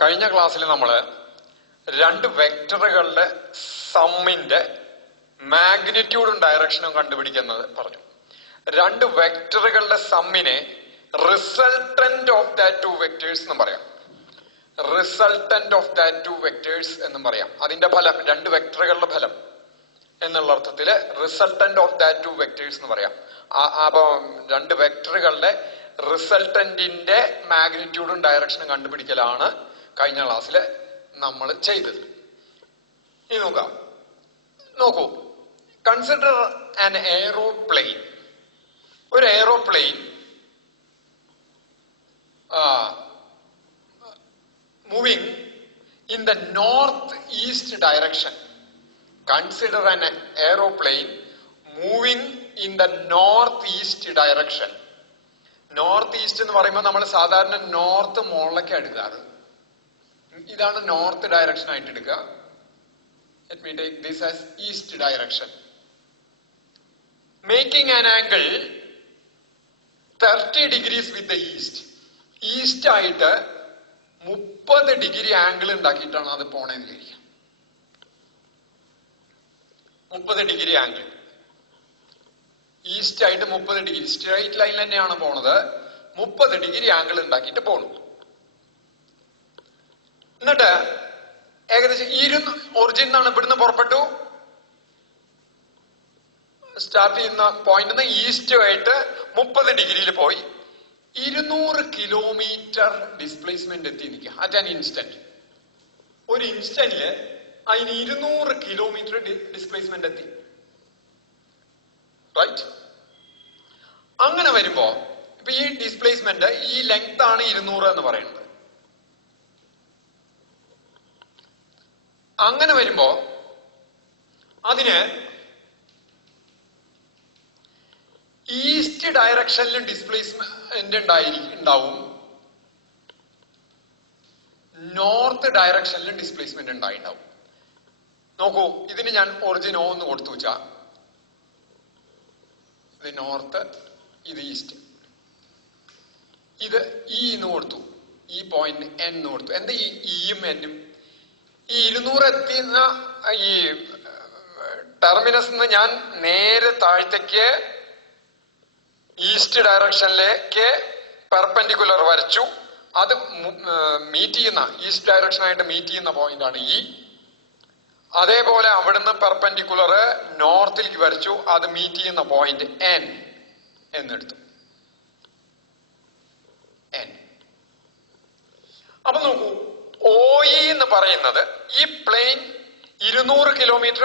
കഴിഞ്ഞ ക്ലാസ്സിൽ നമ്മൾ രണ്ട് വെക്ടറുകളുടെ സമ്മിന്റെ മാഗ്നിറ്റ്യൂഡും ഡയറക്ഷനും കണ്ടുപിടിക്കുന്നത് പറഞ്ഞു. രണ്ട് വെക്ടറുകളുടെ സമ്മിനെ resultant of that two vectors എന്നും പറയാം. Resultant of that two vectors എന്നും പറയാം. അതിന്റെ ഫലം, രണ്ട് വെക്ടറുകളുടെ ഫലം എന്നുള്ള അർത്ഥത്തില് resultant of that two vectors എന്ന് പറയാം. അപ്പൊ രണ്ട് വെക്ടറുകളുടെ റിസൾട്ടന്റിന്റെ മാഗ്നിറ്റ്യൂഡും ഡയറക്ഷനും കണ്ടുപിടിക്കലാണ് കഴിഞ്ഞ ക്ലാസ്സിൽ നമ്മൾ ചെയ്തത്. ഇനി നോക്കൂ, കൺസിഡർ ആൻ എയറോപ്ലെയിൻ. ഒരു aeroplane moving in the north east direction. Consider an aeroplane moving in the northeast direction. North east എന്ന് പറയുമ്പോൾ നമ്മൾ സാധാരണ നോർത്ത് മുകളിലേക്ക് എടുക്കാറ്. ഇതാണ് നോർത്ത് ഡയറക്ഷൻ ആയിട്ട് എടുക്കുക. Let me take this as east direction. Making an angle 30 degrees with the east. East ആയിട്ട് 30 ഡിഗ്രി ആംഗിൾ ഉണ്ടാക്കിയിട്ടാണ് അത് പോണേന്ന് വിചാരിക്കുക. 30 ഡിഗ്രി ആംഗിൾ ഈസ്റ്റ് ആയിട്ട് 30 ഡിഗ്രി സ്ട്രൈറ്റ് ലൈൻ തന്നെയാണ് പോണത്. 30 ഡിഗ്രി ആംഗിൾ ഉണ്ടാക്കിയിട്ട് പോണു. എന്നിട്ട് ഏകദേശം ഒറിജിൻ നിന്നാണ് ഇവിടുന്ന് പുറപ്പെട്ടു. സ്റ്റാർട്ട് ചെയ്യുന്ന പോയിന്റ് ഈസ്റ്റുമായിട്ട് 30 ഡിഗ്രിയിൽ പോയി 200 കിലോമീറ്റർ ഡിസ്പ്ലേസ്മെന്റ് എത്തി നിൽക്കുക. അറ്റ് ആൻ ഇൻസ്റ്റന്റ്, ഒരു ഇൻസ്റ്റന്റില് അതിന് 200 കിലോമീറ്റർ ഡിസ്പ്ലേസ്മെന്റ് എത്തി. റൈറ്റ്? അങ്ങനെ വരുമ്പോ ഇപ്പൊ ഈ ഡിസ്പ്ലേസ്മെന്റ്, ഈ ലെങ്ത് ആണ് 200 എന്ന് പറയുന്നത്. അങ്ങനെ വരുമ്പോ അതിന് ഈസ്റ്റ് ഡയറക്ഷനിലും ഡിസ്പ്ലേസ്മെന്റ് ഉണ്ടാവും, നോർത്ത് ഡയറക്ഷനിലും ഡിസ്പ്ലേസ്മെന്റ് ഉണ്ടാവും. നോക്കൂ, ഇതിന് ഞാൻ ഒറിജിൻ O എന്ന് കൊടുത്തു വെച്ചാ, ഇത് നോർത്ത്, ഇത് ഈസ്റ്റ്, ഇത് E എന്ന് കൊടുത്തു, ഈ പോയിന്റ് N എന്ന് കൊടുത്തു. എന്താ ഈ ഇയും എന്നും? ഈ 200 എത്തിയുന്ന ഈ ടെർമിനസ് നിന്ന് ഞാൻ നേരെ താഴത്തേക്ക് ഈസ്റ്റ് ഡയറക്ഷനിലേക്ക് പെർപെൻഡിക്കുലർ വരച്ചു. അത് മീറ്റ് ചെയ്യുന്ന, ഈസ്റ്റ് ഡയറക്ഷനായിട്ട് മീറ്റ് ചെയ്യുന്ന പോയിന്റ് ആണ് E. അതേപോലെ അവിടുന്ന് പെർപെൻഡിക്കുലർ നോർത്തിലേക്ക് വരച്ചു, അത് മീറ്റ് ചെയ്യുന്ന പോയിന്റ് N എന്നെടുത്തു. N. അപ്പൊ നോക്കൂ, OE എന്ന് പറയുന്നത് ഈ പ്ലെയിൻ 200 കിലോമീറ്റർ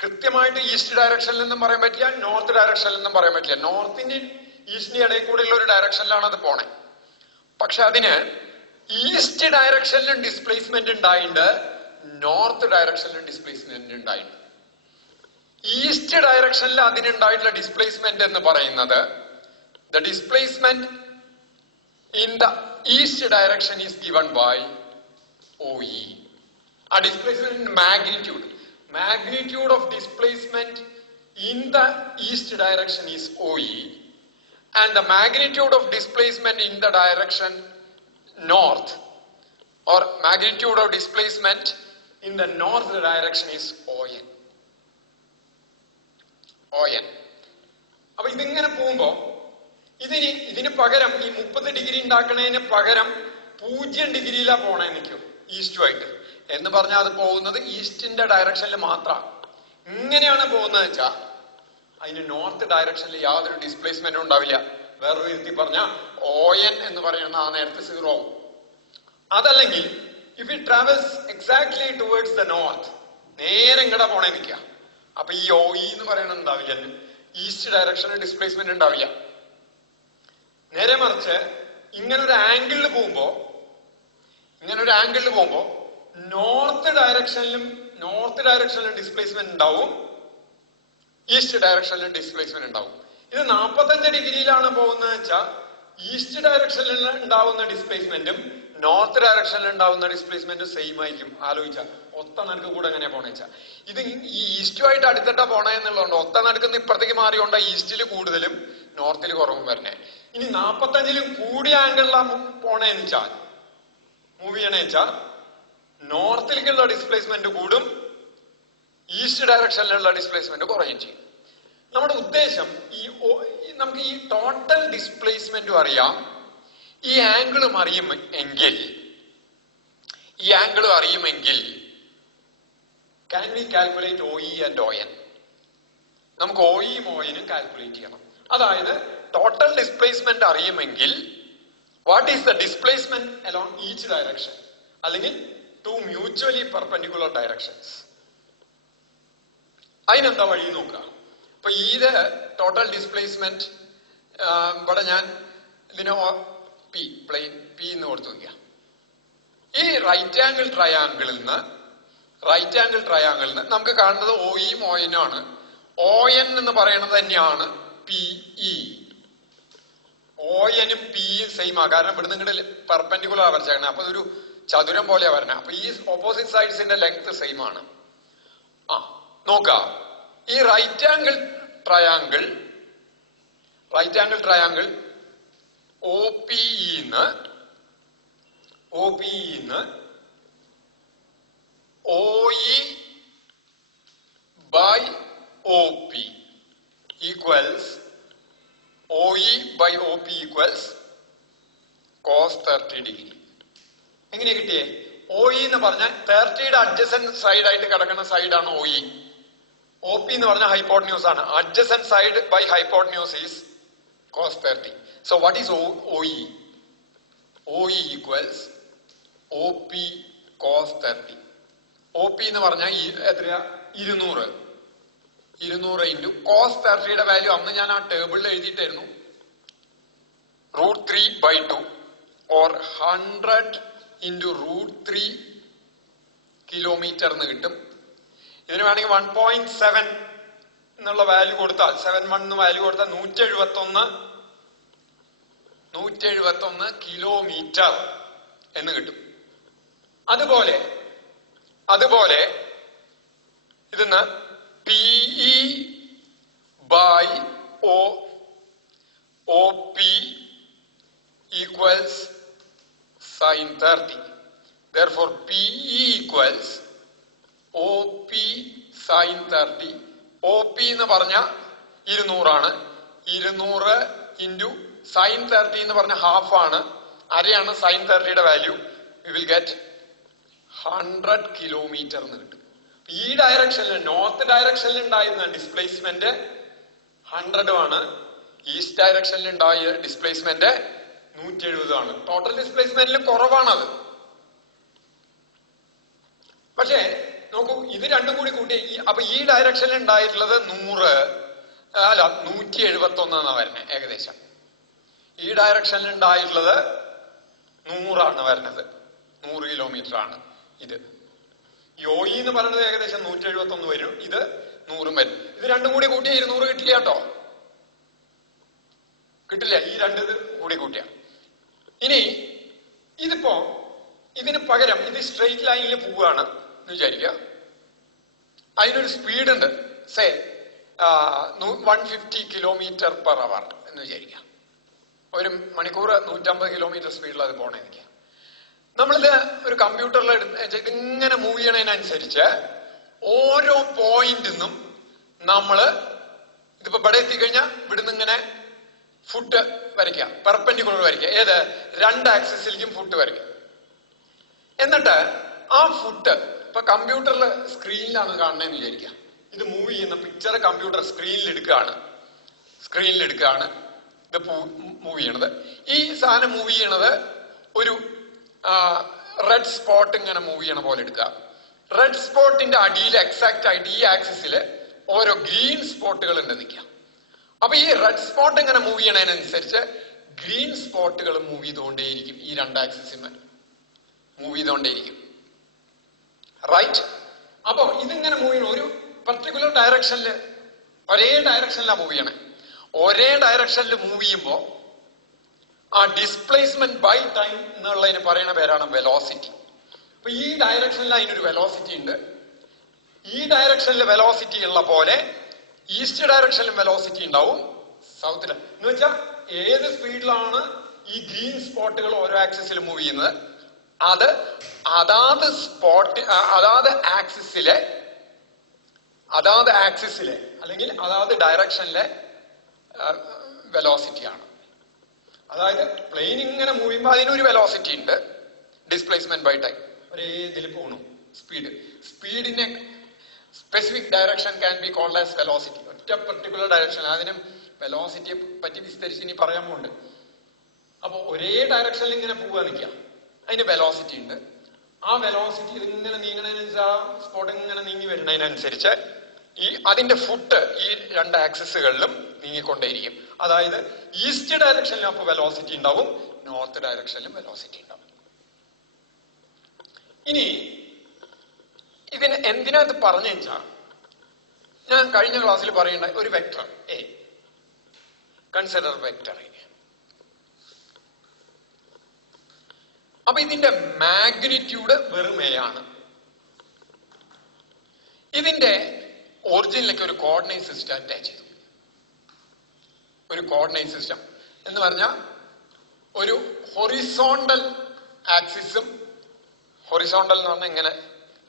കൃത്യമായിട്ട് ഈസ്റ്റ് ഡയറക്ഷനിൽ നിന്നും പറയാൻ പറ്റില്ല, നോർത്ത് ഡയറക്ഷനിൽ നിന്നും പറയാൻ പറ്റില്ല. നോർത്തിന്റെയും ഈസ്റ്റിന്റെ ഇടയിൽ കൂടെയുള്ള ഒരു ഡയറക്ഷനിലാണ് അത് പോണേ. പക്ഷെ അതിന് ഈസ്റ്റ് ഡയറക്ഷനിലും ഡിസ്പ്ലേസ്മെന്റ് ഉണ്ടായിട്ടുണ്ട്, നോർത്ത് ഡയറക്ഷനിലും ഡിസ്പ്ലേസ്മെന്റ് ഉണ്ടായിട്ടുണ്ട്. ഈസ്റ്റ് ഡയറക്ഷനിൽ അതിനുണ്ടായിട്ടുള്ള ഡിസ്പ്ലേസ്മെന്റ് എന്ന് പറയുന്നത്, the displacement in the east direction is given by OE. ആ displacement magnitude of displacement in the east direction is OE, and the magnitude of displacement in the direction north, or magnitude of displacement in the north direction is ON. അപ്പൊ ഇതിങ്ങനെ പോകുമ്പോ ഇതിന് പകരം ഈ 30 degree ഉണ്ടാക്കുന്നതിന് പകരം 0 ഡിഗ്രിയിലാ പോണേ നിൽക്കും ഈസ്റ്റുമായിട്ട് എന്ന് പറഞ്ഞാൽ അത് പോകുന്നത് ഈസ്റ്റിന്റെ ഡയറക്ഷനിൽ മാത്രം. ഇങ്ങനെയാണ് പോകുന്നത് വെച്ചാ അതിന് നോർത്ത് ഡയറക്ഷനിൽ യാതൊരു ഡിസ്പ്ലേസ്മെന്റും ഉണ്ടാവില്ല. വേറൊരു രീതിയിൽ പറഞ്ഞാൽ ON എന്ന് പറയുന്ന ആ നേരത്തെ 0. അതല്ലെങ്കിൽ if it travels exactly towards the north, നേരെ ഇങ്ങടെ പോണേ നിൽക്കുക, അപ്പൊ ഈ OE എന്ന് പറയുന്നത് ഉണ്ടാവില്ല, ഈസ്റ്റ് ഡയറക്ഷനിൽ ഡിസ്പ്ലേസ്മെന്റ് ഉണ്ടാവില്ല. നേരെ മറിച്ച് ഇങ്ങനൊരു ആംഗിളിൽ പോകുമ്പോ നോർത്ത് ഡയറക്ഷനിലും ഡിസ്പ്ലേസ്മെന്റ് ഉണ്ടാവും, ഈസ്റ്റ് ഡയറക്ഷനിലും ഡിസ്പ്ലേസ്മെന്റ് ഉണ്ടാവും. ഇത് 45 ഡിഗ്രിയിലാണ് പോകുന്നത് വെച്ചാൽ ഈസ്റ്റ് ഡയറക്ഷനിൽ ഉണ്ടാവുന്ന ഡിസ്പ്ലേസ്മെന്റും നോർത്ത് ഡയറക്ഷനിൽ ഉണ്ടാവുന്ന ഡിസ്പ്ലേസ്മെന്റും സെയിം ആയിരിക്കും. ആലോചിച്ചാൽ ഒത്ത നടുക്ക് കൂടെ എങ്ങനെ പോണേച്ചാ, ഇത് ഈ ഈസ്റ്റുമായിട്ട് അടുത്തിട്ടാ പോണേ എന്നുള്ളതുകൊണ്ട് ഒത്ത നടുക്കുന്ന ഇപ്പുറത്തേക്ക് മാറിയോണ്ടാ ഈസ്റ്റിൽ കൂടുതലും നോർത്തിൽ കുറവും വരണേ. ഇനി 45ലും കൂടിയ ആംഗിളിലാണ് പോണേന്ന് വെച്ചാൽ മൂവ് ചെയ്യണേ വെച്ചാൽ നോർത്തിലേക്കുള്ള ഡിസ്പ്ലേസ്മെന്റ് കൂടും, ഈസ്റ്റ് ഡയറക്ഷനിലുള്ള ഡിസ്പ്ലേസ്മെന്റ് കുറയും ചെയ്യും. നമ്മുടെ ഉദ്ദേശം നമുക്ക് ഈ ടോട്ടൽ ഡിസ്പ്ലേസ്മെന്റും അറിയാം, ഈ ആംഗിളും അറിയുമെങ്കിൽ can we calculate OE and ON? നമുക്ക് OEയും ONനും കാൽക്കുലേറ്റ് ചെയ്യണം. അതായത് ടോട്ടൽ ഡിസ്പ്ലേസ്മെന്റ് അറിയുമെങ്കിൽ what is the displacement along each direction, അല്ലെങ്കിൽ ടു മ്യൂച്വലി പെർപെൻഡിക്കുലർ ഡയറക്ഷൻസ്. അതിനെന്താ വഴി നോക്കുക. അപ്പൊ ഇത് ടോട്ടൽ ഡിസ്പ്ലേസ്മെന്റ് ഇവിടെ ഞാൻ ഇതിന് പ്ലെയിൻ പി എന്ന് കൊടുത്തു നോക്കുക. ഈ റൈറ്റ് ആംഗിൾ ട്രയാംഗിളിൽ നിന്ന് നമുക്ക് കാണുന്നത് OEയും ON ആണ്. ON എന്ന് പറയുന്നത് തന്നെയാണ് PE. ONനും PEയും സെയിം ആ, കാരണം ഇവിടെ നിങ്ങളുടെ പെർപെൻഡിക്കുലർ വരച്ചേക്കണേ, അപ്പൊ ഇതൊരു ചതുരം പോലെയാ വരണേ. അപ്പൊ ഈ ഓപ്പോസിറ്റ് സൈഡ്സിന്റെ ലെങ്ത് സെയിം ആണ്. നോക്കാം, ഈ റൈറ്റ് ആംഗിൾ ട്രയാംഗിൾ OPEന്ന് OE by OP equals cos 30 degree. എങ്ങനെ കിട്ടിയേ? OE എന്ന് പറഞ്ഞാൽ 30യുടെ അഡ്ജസന്റ് സൈഡ് ആയിട്ട് കിടക്കുന്ന സൈഡാണ് OE. OP എന്ന് പറഞ്ഞാൽ ഹൈപ്പോട്ടന്യൂസ് ആണ്. Adjacent side by hypotenuse is cos 30. So what is OE? OE equals OP cos 30. OP എന്ന് പറഞ്ഞാൽ എത്രയാ? 200 ഇൻറ്റു cos 30യുടെ വാല്യൂ അന്ന് ഞാൻ ആ ടേബിളിൽ എഴുതിയിട്ടായിരുന്നു. √3/2 or 100 into √3 കിലോമീറ്റർ എന്ന് കിട്ടും. ഇതിന് വേണമെങ്കിൽ 1.7 എന്നുള്ള വാല്യൂ കൊടുത്താൽ 71 വാല്യൂ കൊടുത്താൽ 171 കിലോമീറ്റർ എന്ന് കിട്ടും. അതുപോലെ ഇതിന്ന് PE by OP equals sin 30. Therefore PE equals OP sin 30. OP എന്ന് പറഞ്ഞ 200 ആണ്. 200 ഇൻറ്റു sin 30 എന്ന് പറഞ്ഞ ഹാഫ് ആണ്, അരയാണ് sin 30യുടെ value. We will get 100 kilometre എന്ന് കിട്ടും. ഈ ഡയറക്ഷനിൽ നോർത്ത് ഡയറക്ഷനിൽ ഉണ്ടായിരുന്ന ഡിസ്പ്ലേസ്മെന്റ് 100 ആണ്, ഈസ്റ്റ് ഡയറക്ഷനിൽ ഉണ്ടായ ഡിസ്പ്ലേസ്മെന്റ് 170 ആണ്. ടോട്ടൽ ഡിസ്പ്ലേസ്മെന്റിൽ കുറവാണത്. പക്ഷേ നോക്കൂ, ഇത് രണ്ടും കൂടി കൂട്ടി അപ്പൊ ഈ ഡയറക്ഷനിൽ ഉണ്ടായിട്ടുള്ളത് 171 എന്നാണ് വരുന്നത് ഏകദേശം. ഈ ഡയറക്ഷനിൽ ഉണ്ടായിട്ടുള്ളത് 100 ആണ് വരുന്നത്, 100 കിലോമീറ്റർ ആണ് ഇത്. OE എന്ന് പറയുന്നത് ഏകദേശം 171 വരും, ഇത് 100 വരും. ഇത് രണ്ടും കൂടി കൂട്ടിയ 200 കിട്ടില്ല കേട്ടോ, കിട്ടില്ല. ഈ രണ്ട് കൂടി കൂട്ടിയ. ഇനി ഇതിപ്പോ ഇതിന് പകരം ഇത് സ്ട്രെയിറ്റ് ലൈനിൽ പോവുകയാണ് എന്ന് വിചാരിക്കുക. അതിനൊരു സ്പീഡ് ഉണ്ട്, സേ 150 കിലോമീറ്റർ പെർ അവർ എന്ന് വിചാരിക്കുക. ഒരു മണിക്കൂർ 150 കിലോമീറ്റർ സ്പീഡിൽ അത് പോകണമെന്നിരിക്കുക. നമ്മളിത് ഒരു കമ്പ്യൂട്ടറിൽ ഇങ്ങനെ മൂവ് ചെയ്യണതിനനുസരിച്ച് ഓരോ പോയിന്റിൽ നിന്നും നമ്മള് ഇതിപ്പോ ഇവിടെ എത്തിക്കഴിഞ്ഞാൽ ഇവിടുന്ന് ഇങ്ങനെ ഫുട്ട് വരയ്ക്കുക, പെർപെൻഡിക്കുലർ വരയ്ക്കുക. ഏത്? 2 ആക്സിസിലേക്കും ഫുട്ട് വരയ്ക്കുക. എന്നിട്ട് ആ ഫുട്ട് ഇപ്പൊ കമ്പ്യൂട്ടറിൽ സ്ക്രീനിലാണ് കാണുന്നതെന്ന് വിചാരിക്കുക. ഇത് മൂവ് ചെയ്യുന്ന പിക്ചർ കമ്പ്യൂട്ടർ സ്ക്രീനിൽ എടുക്കുകയാണ് ഇത് മൂവ് ചെയ്യണത്. ഈ സാധനം മൂവ് ചെയ്യണത് ഒരു റെഡ് സ്പോട്ട് ഇങ്ങനെ മൂവ് ചെയ്യണ പോലെ എടുക്കുക. റെഡ് സ്പോട്ടിന്റെ അടിയിൽ എക്സാക്ട് ആയിട്ട് ഈ ആക്സിസില് ഓരോ ഗ്രീൻ സ്പോട്ടുകൾ ഉണ്ട് നിൽക്കുക. അപ്പൊ ഈ റെഡ് സ്പോട്ട് ഇങ്ങനെ മൂവ് ചെയ്യണതിനനുസരിച്ച് ഗ്രീൻ സ്പോട്ടുകൾ മൂവ് ചെയ്തുകൊണ്ടേയിരിക്കും. ഈ 2 ആക്സിസിന് മൂവ് ചെയ്തുകൊണ്ടേയിരിക്കും, റൈറ്റ്? അപ്പൊ ഇതിങ്ങനെ മൂവ് ചെയ്യണം ഒരു പർട്ടിക്കുലർ ഡയറക്ഷനില്, ഒരേ ഡയറക്ഷനിലാണ് മൂവ് ചെയ്യണേ. ഒരേ ഡയറക്ഷനിൽ മൂവ് ചെയ്യുമ്പോ ആ ഡിസ്പ്ലേസ്മെന്റ് ബൈ ടൈം എന്നുള്ളതിന് പറയുന്ന പേരാണ് വെലോസിറ്റി. അപ്പൊ ഈ ഡയറക്ഷനിൽ അതിനൊരു വെലോസിറ്റി ഉണ്ട്. ഈ ഡയറക്ഷനിൽ വെലോസിറ്റി ഉള്ള പോലെ ഈസ്റ്റ് ഡയറക്ഷനിലും വെലോസിറ്റി ഉണ്ടാവും, സൗത്തിൽ. എന്ന് വെച്ചാൽ ഏത് സ്പീഡിലാണ് ഈ ഗ്രീൻ സ്പോട്ടുകൾ ഓരോ ആക്സിസിൽ മൂവ് ചെയ്യുന്നത്, അത് അതാത് ആക്സിസിലെ അല്ലെങ്കിൽ അതാത് ഡയറക്ഷനിലെ വെലോസിറ്റിയാണ്. അതായത് പ്ലെയിൻ ഇങ്ങനെ മൂവ് ചെയ്യുമ്പോൾ അതിനൊരു വെലോസിറ്റി ഉണ്ട്, ഡിസ്പ്ലേസ്മെന്റ് ബൈ ടൈം. ഒരേ ഇതിൽ പോണു സ്പീഡിനെ specific direction can be called as velocity. ഒറ്റ പെർട്ടിക്കുലർ ഡയറക്ഷൻ, അതിനും വെലോസിറ്റിയെ പറ്റി വിസ്തരിച്ച് ഇനി പറയാൻ പോകുന്നുണ്ട്. അപ്പൊ ഒരേ ഡയറക്ഷനിൽ ഇങ്ങനെ പോവുക നിൽക്കുക, അതിന് വെലോസിറ്റി ഉണ്ട്. ആ വെലോസിറ്റി ഇതിങ്ങനെ നീങ്ങണതിനനുസരിച്ച് ആ സ്പോട്ട് ഇങ്ങനെ നീങ്ങി വരുന്നതിനനുസരിച്ച് അതിന്റെ ഫുട്ട് ഈ രണ്ട് ആക്സിസുകളിലും നീങ്ങിക്കൊണ്ടേയിരിക്കും. അതായത് ഈസ്റ്റ് ഡയറക്ഷനിലും അപ്പൊ വെലോസിറ്റി ഉണ്ടാവും, നോർത്ത് ഡയറക്ഷനിലും വെലോസിറ്റി ഉണ്ടാവും. ഇനി ഇതിന് എന്തിനാ ഇത് പറഞ്ഞു വെച്ചാൽ, ഞാൻ കഴിഞ്ഞ ക്ലാസ്സിൽ പറയേണ്ട ഒരു vector A, consider vector A. അപ്പൊ ഇതിന്റെ മാഗ്നിറ്റ്യൂഡ് വെറും എ ആണ്. ഇതിന്റെ ഒറിജിനിലേക്ക് ഒരു കോർഡിനേറ്റ് സിസ്റ്റം അറ്റാച്ച് ചെയ്തു. ഒരു കോർഡിനേറ്റ് സിസ്റ്റം എന്ന് പറഞ്ഞാൽ ഒരു ഹൊറിസോണ്ടൽ ആക്സിസും, ഹൊറിസോണ്ടൽ എന്ന് പറഞ്ഞാൽ ഇങ്ങനെ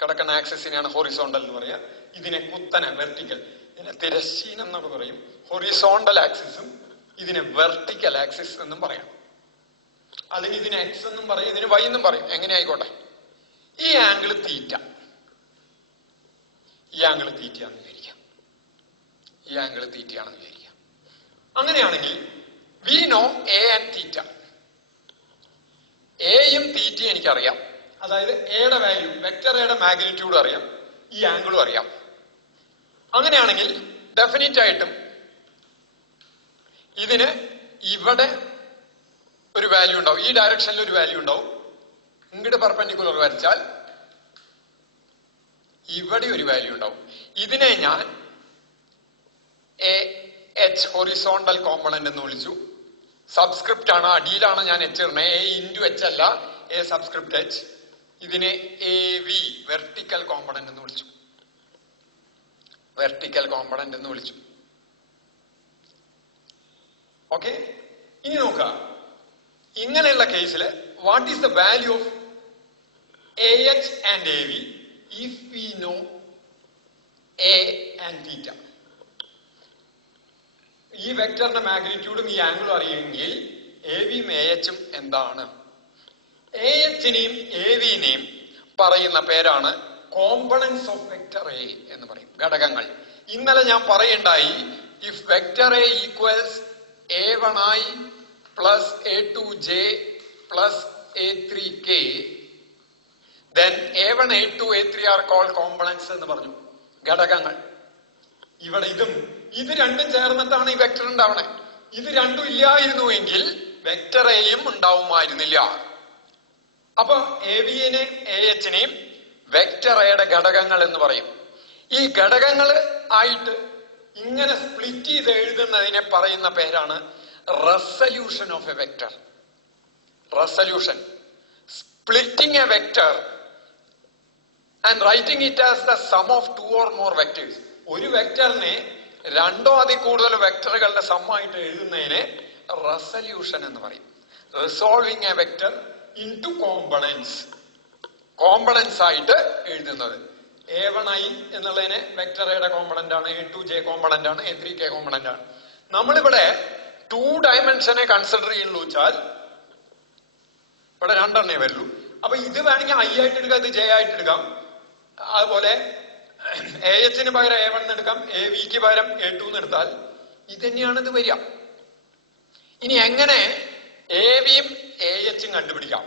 കിടക്കുന്ന ആക്സിസിനെയാണ് ഹൊറിസോണ്ടൽ എന്ന് പറയുക. ഇതിനെ കുത്തനെ വെർട്ടിക്കൽ, ഇതിനെ തിരശ്ചീനം എന്നൊക്കെ പറയും. ഹൊറിസോണ്ടൽ ആക്സിസും ഇതിനെ വെർട്ടിക്കൽ ആക്സിസ് എന്നും പറയാം. അല്ലെങ്കിൽ ഇതിന് എക്സ് എന്നും പറയും, ഇതിന് വൈ എന്നും പറയും, എങ്ങനെ ആയിക്കോട്ടെ. ഈ ആംഗിൾ തീറ്റ, ഈ ആംഗിൾ തീറ്റയാണെന്ന് വിചാരിക്കാം, ഈ ആംഗിൾ തീറ്റയാണെന്ന് വിചാരിക്കാം. അങ്ങനെയാണെങ്കിൽ വി നോ എ ആൻഡ് തീറ്റ. എയും തീറ്റയും എനിക്കറിയാം. അതായത് എയുടെ വാല്യൂ, വെക്ടർ എയുടെ മാഗ്നിറ്റ്യൂഡ് അറിയാം, ഈ ആംഗിളും അറിയാം. അങ്ങനെയാണെങ്കിൽ ഡെഫിനറ്റ് ആയിട്ടും ഇതിന് ഇവിടെ ഒരു വാല്യൂ ഉണ്ടാവും, ഈ ഡയറക്ഷനിൽ ഒരു വാല്യൂ ഉണ്ടാവും. ഇങ്ങോട്ട് പെർപെൻഡിക്കുലർ വരച്ചാൽ ഇവിടെ ഒരു വാല്യൂ ഉണ്ടാവും. ഇതിനെ ഞാൻ എ എച്ച് ഹൊറിസോണ്ടൽ കോമ്പണന്റ് എന്ന് വിളിച്ചു. സബ്സ്ക്രിപ്റ്റ് ആണ്, അടിയിലാണ് ഞാൻ എച്ച് ഇടുന്നത്. എ ഇൻറ്റു എച്ച് അല്ല, എ സബ്സ്ക്രിപ്റ്റ് എച്ച്. ഇതിനെ എ വി വെർട്ടിക്കൽ കോമ്പണന്റ് എന്ന് വിളിച്ചു, വെർട്ടിക്കൽ കോമ്പണന്റ് എന്ന് വിളിച്ചു. ഓക്കെ, ഇനി നോക്കുക. ഇങ്ങനെയുള്ള കേസിൽ what is the value of A H and A V if we know A and theta? ഈ വെക്ടറിന്റെ മാഗ്നിറ്റ്യൂഡും ഈ ആംഗിളും അറിയുമെങ്കിൽ എ വിയും എ എച്ചും എന്താണ്? എ എച്ചിനെയും എ വിനെയും പറയുന്ന പേരാണ് കോമ്പണൻസ് ഓഫ് വെക്ടർ എ എന്ന് പറയും, ഘടകങ്ങൾ. ഇന്നലെ ഞാൻ പറയണ്ടായി, if vector A equals a1i plus a2j plus a3k, then a1, a2, a3 are called components എന്ന് പറഞ്ഞു, ഘടകങ്ങൾ. ഇവിടെ ഇത് രണ്ടും ചേർന്നിട്ടാണ് ഈ വെക്ടർ ഉണ്ടാവണേ. ഇത് രണ്ടും ഇല്ലായിരുന്നുവെങ്കിൽ വെക്ടർ എയും ഉണ്ടാവുമായിരുന്നില്ല. അപ്പൊ എ വിയെയും എ എച്ചിനെയും വെക്ടർ എയുടെ ഘടകങ്ങൾ എന്ന് പറയും. ഈ ഘടകങ്ങൾ ആയിട്ട് ഇങ്ങനെ സ്പ്ലിറ്റ് ചെയ്ത് എഴുതുന്നതിനെ പറയുന്ന പേരാണ് resolution of A vector. Resolution, splitting a vector and writing it as the sum of two or more vectors. ഒരു വെക്ടറിനെ രണ്ടോ അതിൽ കൂടുതൽ വെക്ടറുകളുടെ സമ്മായിട്ട് എഴുതുന്നതിനെ റെസല്യൂഷൻ എന്ന് പറയും. Resolving A vector into components, components ആയിട്ട് എഴുതുന്നത്. a1i എന്നുള്ളതിനെ വെക്ടർ എയുടെ കോമ്പണന്റ് ആണ്, a2j കോമ്പണന്റ് ആണ്, a3k കോമ്പണന്റ് ആണ്. നമ്മളിവിടെ 2 ഡയമെൻഷനെ കൺസിഡർ ചെയ്യുള്ളൂ വെച്ചാൽ ഇവിടെ രണ്ടെണ്ണേ വരുള്ളൂ. അപ്പൊ ഇത് വേണമെങ്കിൽ ഐ ആയിട്ട് എടുക്കാം, ഇത് ജെ ആയിട്ട് എടുക്കാം. അതുപോലെ എ എച്ചിന് പകരം a1 എടുക്കാം, എ വിക്ക് പകരം a2 എടുത്താൽ ഇത് തന്നെയാണ് ഇത് വരിക. ഇനി എങ്ങനെ എ വിയും എ എച്ചും കണ്ടുപിടിക്കാം?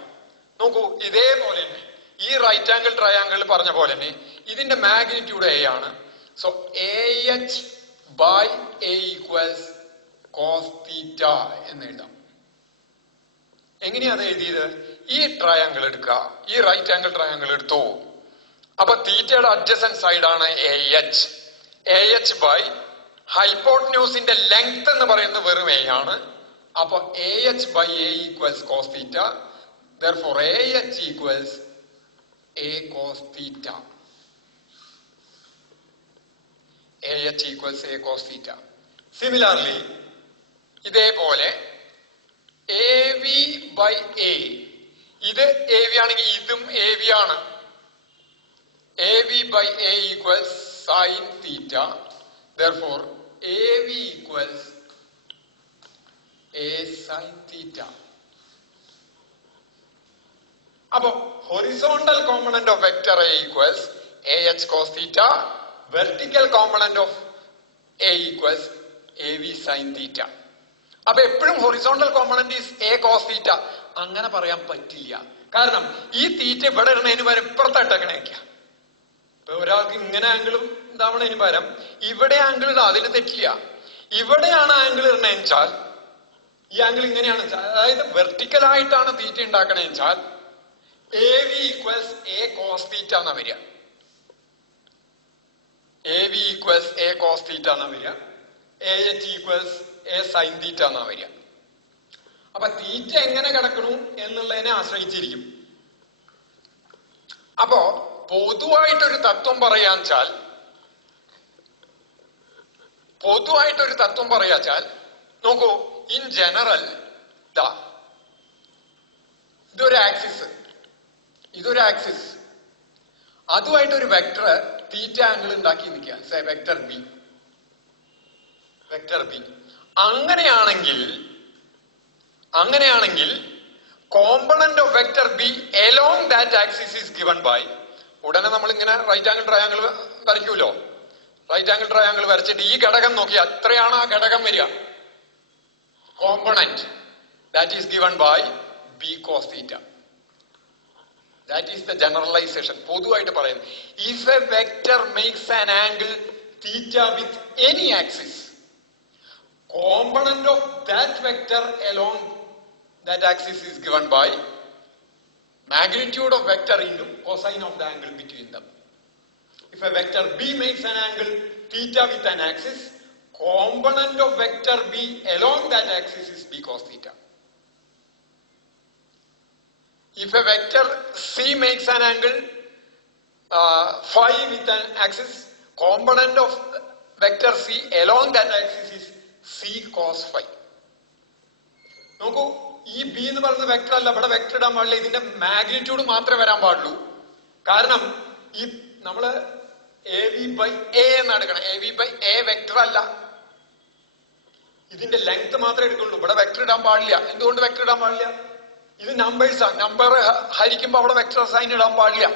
നോക്കൂ, ഇതേപോലെ തന്നെ ഈ റൈറ്റ് ആംഗിൾ ട്രയാംഗിൾ പറഞ്ഞ പോലെ തന്നെ ഇതിന്റെ മാഗ്നിറ്റ്യൂഡ് എ ആണ്. So A H by A equals cos theta എന്ന് എഴുതാം. എങ്ങനെയാ അത് എഴുതിയത്? ഈ ട്രയാംഗിൾ എടുക്കുക, ഈ റൈറ്റ് ആംഗിൾ ട്രയാംഗിൾ എടുത്തു. അപ്പൊ തീറ്റയുടെ അഡ്ജസന്റ് സൈഡാണ് A H. A H by ഹൈപ്പോട്ടന്യൂസിന്റെ ലെങ്ത് എന്ന് പറയുന്നത് വെറും എ ആണ്. അപ്പൊ A H by A equals cos theta. Therefore A H equals A cos theta. A H equals A cos theta. Similarly ഇതേപോലെ എ വി ബൈ എ, ഇത് A V ആണെങ്കിൽ ഇതും എ വി ആണ്. A V by A equals sine theta. Therefore, AV equals A sin theta. അപ്പൊ horizontal component of vector A equals AH cos theta. Vertical component of A equals AV sin theta. അപ്പൊ എപ്പോഴും horizontal component is A cos theta അങ്ങനെ പറയാൻ പറ്റില്ല. കാരണം ഈ തീറ്റ ഇവിടെ ഇടുന്നതിന് വരെ ഇപ്പുറത്തായിട്ടേക്കണേക്കാം. ഇപ്പൊ ഒരാൾക്ക് ഇങ്ങനെ ആംഗിളും ഇതാവണതിന് പകരം ഇവിടെ ആംഗിൾ ഇടാം, അതിൽ തെറ്റില്ല. ഇവിടെയാണ് ആംഗിൾ ഇടണേന്ന് വെച്ചാൽ ഈ ആംഗിൾ ഇങ്ങനെയാണ്, അതായത് വെർട്ടിക്കൽ ആയിട്ടാണ് തീറ്റ ഉണ്ടാക്കണേന്ന് വെച്ചാൽ A V equals A cos theta എന്നാ വരിക. A V equals A cos theta എന്നാ വരിക. A H equals A sine theta എന്നാ വരിക. അപ്പൊ തീറ്റ എങ്ങനെ കിടക്കണു എന്നുള്ളതിനെ ആശ്രയിച്ചിരിക്കും. അപ്പോ പൊതുവായിട്ടൊരു തത്വം പറയാച്ചാൽ നോക്കൂ, ഇൻ ജനറൽ ഇതൊരു ആക്സിസ്, അതുമായിട്ടൊരു വെക്ടർ തീറ്റ ആംഗിൾ ഉണ്ടാക്കി നിൽക്കുക, വെക്ടർ ബി. അങ്ങനെയാണെങ്കിൽ component of vector B along that axis is given by, ഉടനെ നമ്മൾ ഇങ്ങനെ റൈറ്റ് ആംഗിൾ ട്രയാംഗിൾ വരയ്ക്കൂലോ. റൈറ്റ് ആംഗിൾ ട്രയാംഗിൾ വരച്ചിട്ട് ഈ ഘടകം നോക്കി എത്രയാണ് ആ ഘടകം വരിക, component that is given by B cos theta. That is the generalization. പൊതുവായിട്ട് പറയുന്നത്, if a vector makes an angle theta with any axis, component of that vector along that axis is given by magnitude of vector into cosine of the angle between them. If a vector B makes an angle theta with an axis, component of vector B along that axis is B cos theta. If a vector C makes an angle phi with an axis, component of vector C along that axis is C cos phi. നോക്കൂ, ഈ B എന്ന് പറയുന്ന vector അല്ല, ഇവിടെ vector ഇടാൻ പാടില്ല, ഇതിന്റെ magnitude മാത്രമേ വരാൻ പാടുള്ളൂ. കാരണം ഈ നമ്മള് എ വി ബൈ എ എന്ന് എടുക്കണം. A V by A vector അല്ല, ഇതിന്റെ ലെങ്ത് മാത്രമേ എടുക്കുള്ളൂ. ഇവിടെ വെക്ടർ ഇടാൻ പാടില്ല. എന്തുകൊണ്ട് വെക്ടർ ഇടാൻ പാടില്ല? ഇത് നമ്പേഴ്സാണ്. നമ്പർ ഹരിക്കുമ്പോ അവിടെ വെക്ടർ സൈൻ ഇടാൻ പാടില്ല.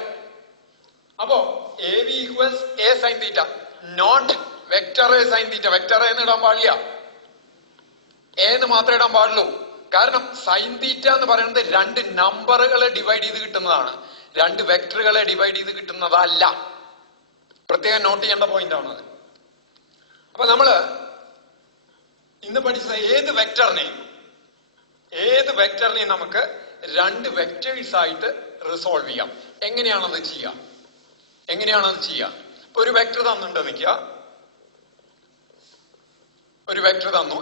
അപ്പോ A V equals A sine theta, not vector A sine theta. Vector എന്ന് ഇടാൻ പാടില്ല, എന്ന് മാത്രമേ ഇടാൻ പാടുള്ളൂ. കാരണം സൈൻ തീറ്റ എന്ന് പറയുന്നത് രണ്ട് നമ്പറുകളെ ഡിവൈഡ് ചെയ്ത് കിട്ടുന്നതാണ്, രണ്ട് വെക്ടറുകളെ ഡിവൈഡ് ചെയ്ത് കിട്ടുന്നതല്ല. പ്രത്യേകം നോട്ട് ചെയ്യേണ്ട പോയിന്റ് ആണത്. അപ്പൊ നമ്മള് ഇന്ന് പഠിച്ചത് ഏത് വെക്ടറിനെയും നമുക്ക് രണ്ട് വെക്ടേഴ്സ് ആയിട്ട് റിസോൾവ് ചെയ്യാം. എങ്ങനെയാണത് ചെയ്യുക? ഇപ്പൊ ഒരു വെക്ടർ തന്നിട്ടുണ്ട് നിൽക്കുക, ഒരു വെക്ടർ തന്നു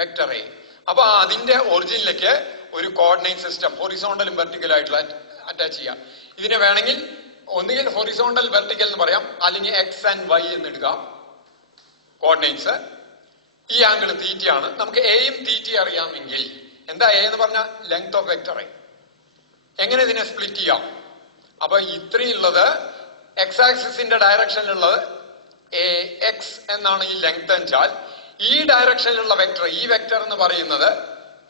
വെക്ടർ എ. അപ്പൊ അതിന്റെ ഒറിജിനിലേക്ക് ഒരു കോർഡിനേറ്റ് സിസ്റ്റം ഹൊറിസോണ്ടലും വെർട്ടിക്കൽ ആയിട്ടുള്ള അറ്റാച്ച് ചെയ്യാം. ഇതിനെ വേണമെങ്കിൽ ഒന്നുകിൽ ഹൊറിസോണ്ടൽ വെർട്ടിക്കൽ എന്ന് പറയാം, അല്ലെങ്കിൽ എക്സ് ആൻഡ് വൈ എന്ന് എടുക്കാം കോർഡിനേറ്റ്സ്. ഈ ആംഗിൾ തീറ്റയാണ്. നമുക്ക് എയും തീറ്റയും അറിയാമെങ്കിൽ എന്താ എ എന്ന് പറഞ്ഞാൽ ലെങ്ത് ഓഫ് വെക്ടർ എ. എങ്ങനെ ഇതിനെ സ്പ്ലിറ്റ് ചെയ്യാം? അപ്പൊ ഇത്രയുള്ളത് എക്സ് ആക്സിസിന്റെ ഡയറക്ഷനിലുള്ളത് എ എക്സ് എന്നാണ് ഈ ലെങ്ത് വെച്ചാൽ, ഈ ഡയറക്ഷനിലുള്ള വെക്ടർ, ഈ വെക്ടർ എന്ന് പറയുന്നത്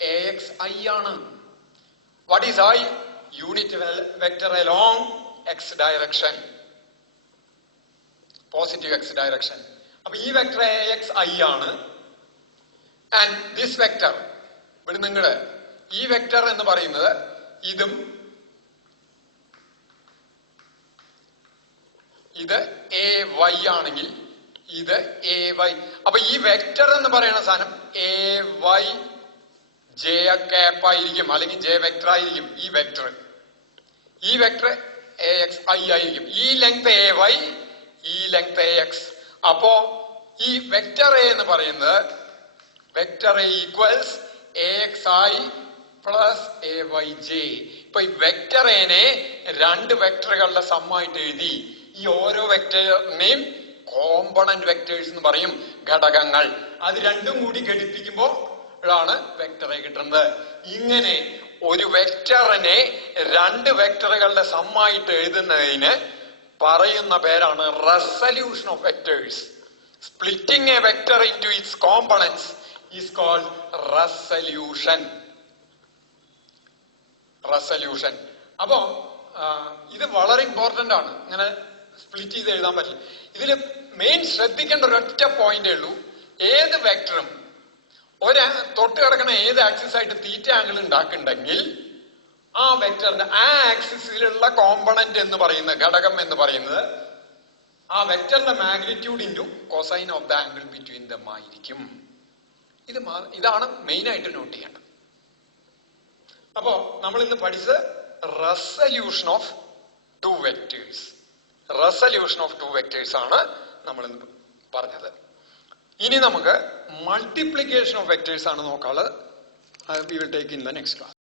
എ എക്സ് ഐ ആണ്. What is I? Unit vector along X direction, positive X direction. അപ്പൊ ഈ വെക്ടർ എ എക്സ് ഐ ആണ്. ആൻഡ് ദിസ് വെക്ടർ ഇവിടെ നിങ്ങള് ഈ വെക്ടർ എന്ന് പറയുന്നത് ഇത് എ വൈ ആണെങ്കിൽ ഇത് എ വൈ. അപ്പൊ ഈ വെക്ടർ എന്ന് പറയുന്ന സാധനം എ വൈ ജെ ക്യാപ്പ് ആയിരിക്കും, അല്ലെങ്കിൽ ജെ വെക്ടർ ആയിരിക്കും. ഈ വെക്ടർ എ എക്സ് ഐ ആയിരിക്കും. ഈ ലെങ്ത് എ വൈ, ഈ ലെങ്ത് എ എക്സ്. അപ്പോ ഈ വെക്ടർ എ എന്ന് പറയുന്നത് vector A equals A X I plus A Y J. ഇപ്പൊ ഈ വെക്ടർ എനെ രണ്ട് വെക്ടറുകളുടെ സമ്മായിട്ട് എഴുതി. ഈ ഓരോ വെക്ടറിനെയും കോമ്പണന്റ് വെക്ടേഴ്സ് എന്ന് പറയും, ഘടകങ്ങൾ. അത് രണ്ടും കൂടി ഘടിപ്പിക്കുമ്പോൾ ആണ് വെക്ടറെ കിട്ടുന്നത്. ഇങ്ങനെ ഒരു വെക്ടറിനെ രണ്ട് വെക്ടറുകളുടെ സമ്മായിട്ട് എഴുതുന്നതിന് പറയുന്ന പേരാണ് resolution of vectors. Splitting a vector into its components is called resolution. അപ്പോ ഇത് വളരെ ഇമ്പോർട്ടന്റ് ആണ്. ഇങ്ങനെ സ്പ്ലിറ്റ് ചെയ്ത് എഴുതാൻ പറ്റില്ല. ഇതിൽ മെയിൻ ശ്രദ്ധിക്കേണ്ട ഒരൊറ്റ പോയിന്റേ ഉള്ളൂ. ഏത് വെക്ടറും തൊട്ട് കിടക്കുന്ന ഏത് ആക്സിസ് ആയിട്ട് തീറ്റ ആംഗിൾ ഉണ്ടാക്കുന്നുണ്ടെങ്കിൽ ആ വെക്ടറിന്റെ ആ ആക്സിസിലുള്ള കോമ്പണന്റ് എന്ന് പറയുന്ന ഘടകം എന്ന് പറയുന്നത് ആ വെക്ടറിന്റെ magnitude into cosine of the angle between them ആയിരിക്കും. ഇതാണ് മെയിൻ ആയിട്ട് നോട്ട് ചെയ്യേണ്ടത്. അപ്പോ നമ്മൾ ഇന്ന് പഠിച്ചത് റെസല്യൂഷൻ ഓഫ് ടു വെക്ടേഴ്സ് ആണ് നമ്മൾ ഇന്ന് പറഞ്ഞത്. ഇനി നമുക്ക് മൾട്ടിപ്ലിക്കേഷൻ ഓഫ് വെക്ടേഴ്സ് ആണ് നോക്കാനുള്ളത്. We will take in the next class.